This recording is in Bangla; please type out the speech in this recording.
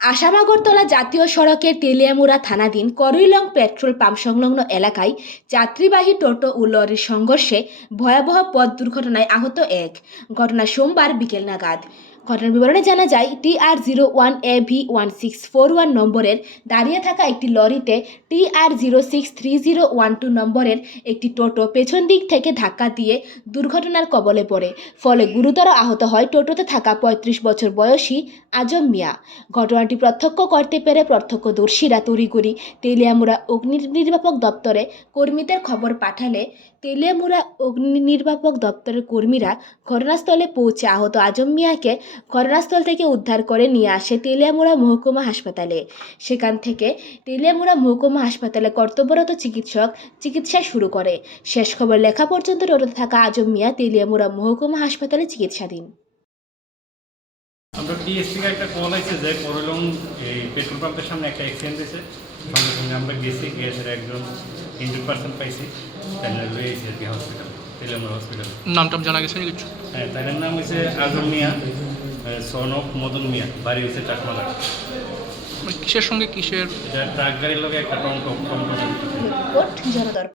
আসামাগরতলা জাতীয় সড়কের তেলিয়ামুড়া থানাধীন করইলং পেট্রোল পাম্প সংলগ্ন এলাকায় যাত্রীবাহী টোটো ও লরির সংঘর্ষে ভয়াবহ পথ দুর্ঘটনায় আহত এক। ঘটনা সোমবার বিকেল নাগাদ। ঘটনার বিবরণে জানা যায়, T R zero one A V one six four one নম্বরের দাঁড়িয়ে থাকা একটি লরিতে T R zero six three zero one two নম্বরের একটি টোটো পেছন দিক থেকে ধাক্কা দিয়ে দুর্ঘটনার কবলে পড়ে। ফলে গুরুতর আহত হয় টোটোতে থাকা পঁয়ত্রিশ বছর বয়সী আজম মিয়া। ঘটনাটি প্রত্যক্ষ করতে পেরে প্রত্যক্ষদর্শীরা তড়িঘড়ি তেলিয়ামুড়া অগ্নি নির্বাপক দপ্তরে কর্মীদের খবর পাঠালে তেলিয়ামুড়া অগ্নি নির্বাপক দপ্তরের কর্মীরা ঘটনাস্থলে পৌঁছে আহত আজম মিয়াকে ঘটনাস্থল থেকে উদ্ধার করে নিয়ে আসে তেলিয়ামুড়া মহকুমা হাসপাতালে। সেখান থেকে তেলিয়ামুড়া মহকুমা হাসপাতালে কর্তব্যরত চিকিৎসক চিকিৎসা শুরু করে। শেষ খবর লেখা পর্যন্ত টোটোতে থাকা আজম মিয়া তেলিয়ামুড়া মহকুমা হাসপাতালে চিকিৎসাধীন। আমরা টিএসসি একটা কল আছে যে করলং এই পেট্রোল পাম্পের সামনে একটা অ্যাক্সিডেন্ট হয়েছে। সঙ্গে সঙ্গে আমরা গেছি গিয়ে সেটা একজন ইঞ্জুর পার্সন পাইছি। লয়ে এসেছি আর কি হসপিটাল তেলেমুর হসপিটাল নামটাম জানা গেছে কিছু? হ্যাঁ তার নাম হচ্ছে আজম মিয়া। সন অফ মদন মিয়া বাড়ি হয়েছে চাকমালা মানে কিসের সঙ্গে কিসের? এটা ট্রাক গাড়ির লোক একটা টম টম টম টম রিপোর্ট জনদর্পণ